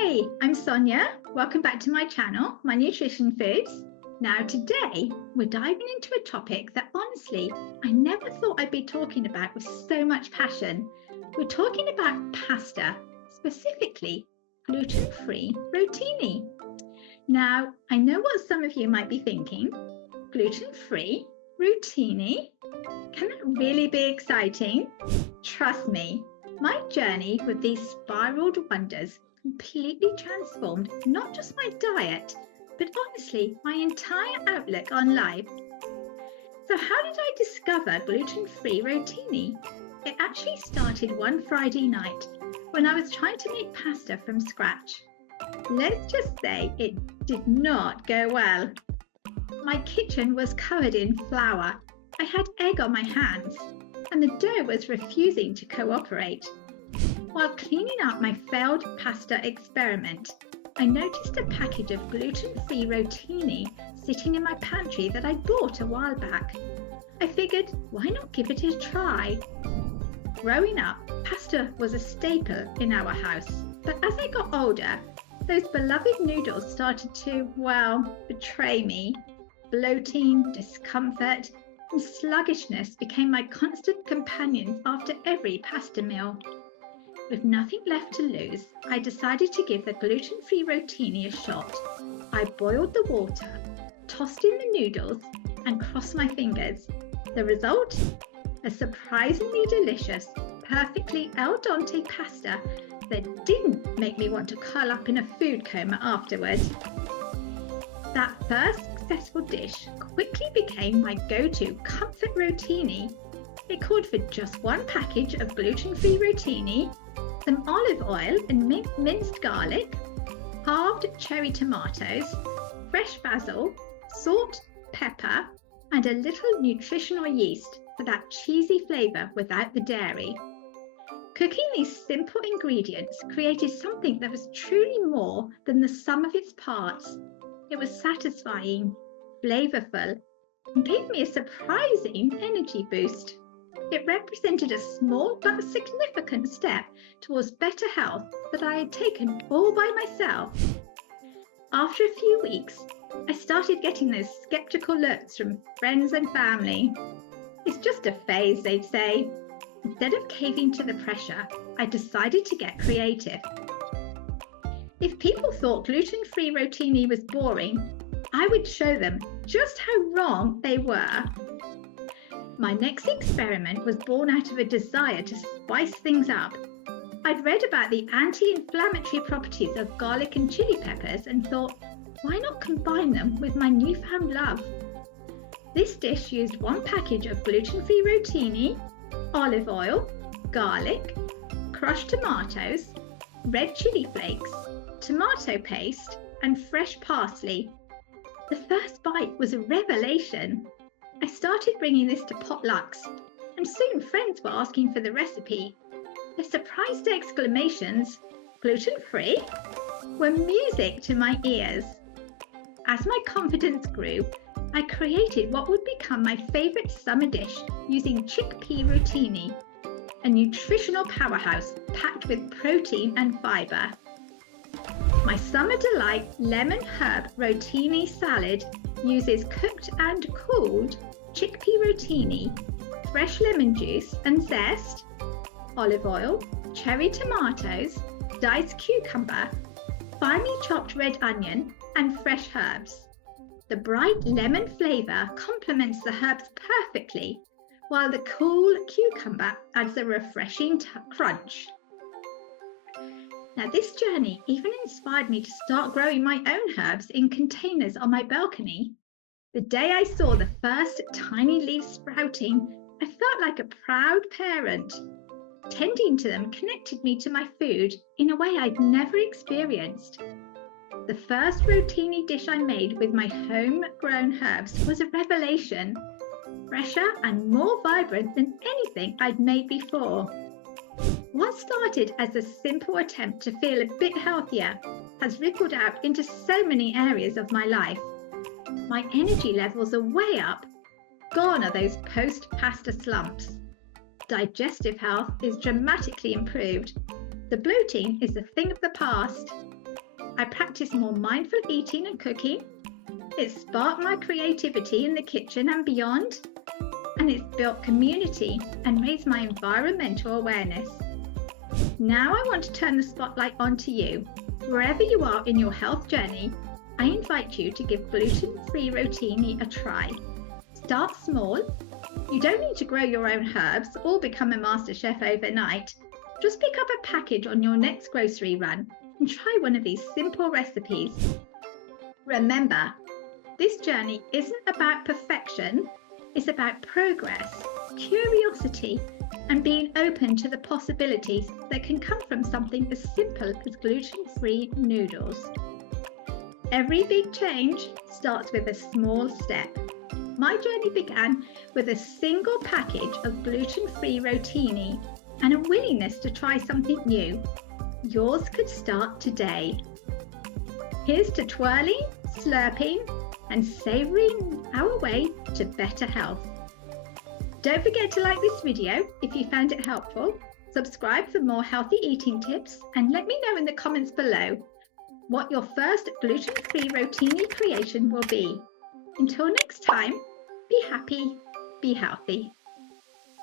Hi, I'm Sonia. Welcome back to my channel, My Nutrition Foods. Now today, we're diving into a topic that honestly, I never thought I'd be talking about with so much passion. We're talking about pasta, specifically gluten-free rotini. Now, I know what some of you might be thinking. Gluten-free rotini? Can that really be exciting? Trust me, my journey with these spiraled wonders completely transformed not just my diet, but honestly, my entire outlook on life. So how did I discover gluten-free rotini? It actually started one Friday night when I was trying to make pasta from scratch. Let's just say it did not go well. My kitchen was covered in flour. I had egg on my hands, and the dough was refusing to cooperate. While cleaning up my failed pasta experiment, I noticed a package of gluten-free rotini sitting in my pantry that I bought a while back. I figured, why not give it a try? Growing up, pasta was a staple in our house, but as I got older, those beloved noodles started to, well, betray me. Bloating, discomfort, and sluggishness became my constant companions after every pasta meal. With nothing left to lose, I decided to give the gluten-free rotini a shot. I boiled the water, tossed in the noodles, and crossed my fingers. The result? A surprisingly delicious, perfectly al dente pasta that didn't make me want to curl up in a food coma afterwards. That first successful dish quickly became my go-to comfort rotini. It called for just one package of gluten-free rotini, some olive oil and minced garlic, halved cherry tomatoes, fresh basil, salt, pepper, and a little nutritional yeast for that cheesy flavour without the dairy. Cooking these simple ingredients created something that was truly more than the sum of its parts. It was satisfying, flavourful, and gave me a surprising energy boost. It represented a small but significant step towards better health that I had taken all by myself. After a few weeks, I started getting those skeptical looks from friends and family. It's just a phase, they'd say. Instead of caving to the pressure, I decided to get creative. If people thought gluten-free rotini was boring, I would show them just how wrong they were. My next experiment was born out of a desire to spice things up. I'd read about the anti-inflammatory properties of garlic and chili peppers and thought, why not combine them with my newfound love? This dish used one package of gluten-free rotini, olive oil, garlic, crushed tomatoes, red chili flakes, tomato paste, and fresh parsley. The first bite was a revelation. I started bringing this to potlucks, and soon friends were asking for the recipe. Their surprised exclamations, gluten-free, were music to my ears. As my confidence grew, I created what would become my favourite summer dish using chickpea rotini, a nutritional powerhouse packed with protein and fibre. My summer delight lemon herb rotini salad uses cooked and cooled chickpea rotini, fresh lemon juice and zest, olive oil, cherry tomatoes, diced cucumber, finely chopped red onion, and fresh herbs. The bright lemon flavour complements the herbs perfectly, while the cool cucumber adds a refreshing crunch. Now, this journey even inspired me to start growing my own herbs in containers on my balcony. The day I saw the first tiny leaves sprouting, I felt like a proud parent. Tending to them connected me to my food in a way I'd never experienced. The first rotini dish I made with my homegrown herbs was a revelation, fresher and more vibrant than anything I'd made before. What started as a simple attempt to feel a bit healthier has rippled out into so many areas of my life. My energy levels are way up. Gone are those post-pasta slumps. Digestive health is dramatically improved. The bloating is a thing of the past. I practiced more mindful eating and cooking. It sparked my creativity in the kitchen and beyond. And it's built community and raised my environmental awareness. Now I want to turn the spotlight onto you. Wherever you are in your health journey, I invite you to give Gluten-Free Rotini a try. Start small. You don't need to grow your own herbs or become a master chef overnight. Just pick up a package on your next grocery run and try one of these simple recipes. Remember, this journey isn't about perfection, it's about progress, curiosity, and being open to the possibilities that can come from something as simple as gluten-free noodles. Every big change starts with a small step. My journey began with a single package of gluten-free rotini and a willingness to try something new. Yours could start today. Here's to twirling, slurping, and savouring our way to better health. Don't forget to like this video if you found it helpful, subscribe for more healthy eating tips, and let me know in the comments below what your first gluten-free rotini creation will be. Until next time, be happy, be healthy.